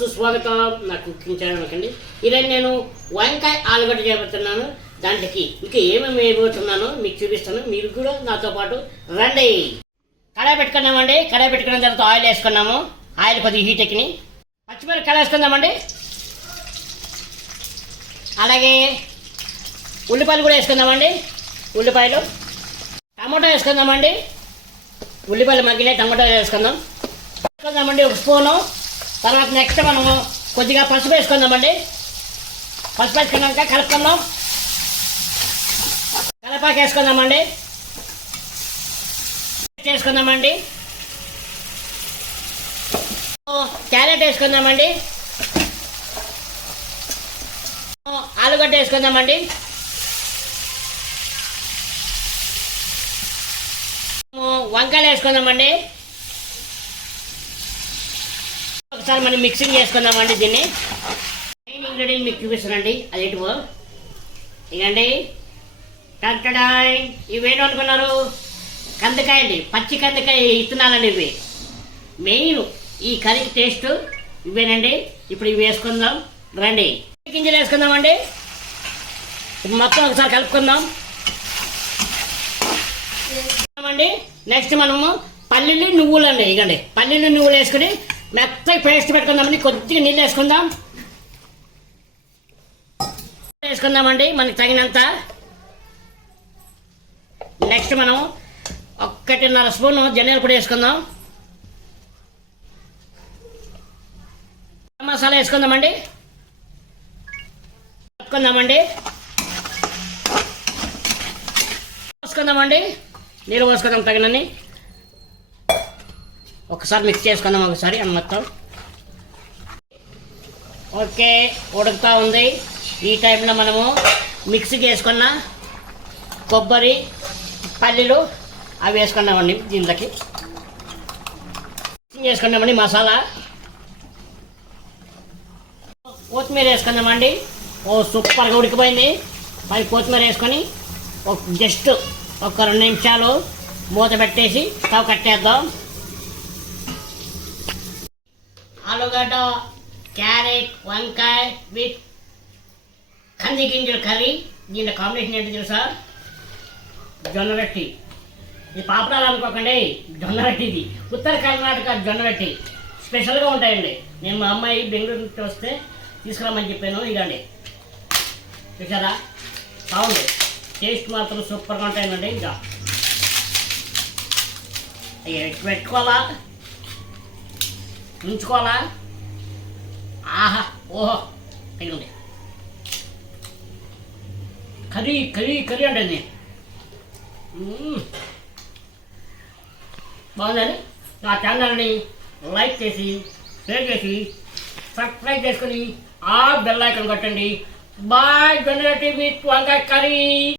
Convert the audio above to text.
సుస్వాగతం నా cooking channel కండి. ఈరోజు నేను వంకాయ ఆలుగడ్డ చేయబోతున్నాను. దాంట్లోకి ఇంకా ఏమేమి వేయబోతున్నానో మీకు చూపిస్తాను. మీరు కూడా నాతో పాటు రండి. కడాయి పెట్టుకున్నామండి. కడాయి పెట్టుకున్న తర్వాత ఆయిల్ వేసుకున్నాము. ఆయిల్ కొద్దిగా హీట్ ఎక్కిని పచ్చిమిరపకాయలు వేసుకుందామండి. అలాగే ఉల్లిపాయలు కూడా వేసుకుందామండి. ఉల్లిపాయలు, టమాటో వేసుకుందామండి. ఉల్లిపాయలు మగ్గినాయి, టమాటో వేసుకుందాం. ఒక స్పూను. తర్వాత నెక్స్ట్ మనము కొద్దిగా పసుపు వేసుకుందామండి. పసుపు వేసుకున్నాక కలుపుకుందాం. కలపాకు వేసుకుందామండి. వేసుకుందామండి. క్యారెట్ వేసుకుందామండి. ఆలుగడ్డ వేసుకుందామండి. వంకాయలు వేసుకుందామండి. ఒకసారి మనం మిక్సింగ్ చేసుకుందామండి. దీన్ని మెయిన్ ఇంగ్రీడియంట్ మీకు చూపిస్తానండి. అది ఏంటో ఇదండి. టంటడాయ్. ఇవేంటో అనుకున్నారు? కందకాయ అండి. పచ్చి కందకాయ ఇత్తనాలండి. ఇవి మెయిన్ ఈ కర్రీకి టేస్ట్ ఇవేనండి. ఇప్పుడు ఇవి వేసుకుందాం రండి. గింజలు వేసుకుందామండి. మొత్తం ఒకసారి కలుపుకుందాం అండి. నెక్స్ట్ మనము పల్లీలు నువ్వులు అండి. ఇకండి పల్లీలు నువ్వులు వేసుకుని మెత్తగా పేస్ట్ పెట్టుకుందామండి. కొద్దిగా నీళ్ళు వేసుకుందాం. వేసుకుందామండి మనకి తగినంత. నెక్స్ట్ మనం 1.5 స్పూన్ ధనియాల పొడి వేసుకుందాం. మసాలా వేసుకుందామండి. కలుపుకుందామండి. పోసుకుందామండి. నీళ్ళు పోసుకుందాం తగినన్ని. ఒకసారి మిక్స్ చేసుకుందాం. ఒకసారి మొత్తం ఓకే. ఉడుకుతూ ఉంది. ఈ టైంలో మనము మిక్సీకి వేసుకున్న కొబ్బరి, పల్లీలు అవి వేసుకున్నామండి. దీంట్లోకి మిక్సింగ్ చేసుకున్నామండి. మసాలా, కొత్తిమీర వేసుకుందామండి. సూపర్గా ఉడికిపోయింది. పై కొత్తిమీర వేసుకొని జస్ట్ ఒక 2 నిమిషాలు మూత పెట్టేసి స్టవ్ కట్టేద్దాం. ఆలుగడ్డ, క్యారెట్, వంకాయ విత్ కంది గింజల కర్రీ. దీంట్లో కాంబినేషన్ ఏంటి తెలుసా? జొన్న రొట్టి. ఇది పాపడాలు అనుకోకండి, జొన్న రొట్టి. ఇది ఉత్తర కర్ణాటక జొన్న రొట్టి స్పెషల్గా ఉంటాయండి. నేను మా అమ్మాయి బెంగళూరు నుంచి వస్తే తీసుకురామని చెప్పాను. ఇదండి చూసారా? బాగుంది. టేస్ట్ మాత్రం సూపర్గా ఉంటాయండి. ఇంకా పెట్టుకోవాలా, ఉంచుకోవాలా. ఆహా ఓహో తగినండి. కర్రీ కర్రీ కర్రీ అంటే బాగుందని నా ఛానల్ని లైక్ చేసి, షేర్ చేసి, సబ్స్క్రైబ్ చేసుకుని ఆ బెల్ ఐకాన్ కొట్టండి. బాయ్. జొన్న రొట్టి విత్ వంకాయ కర్రీ.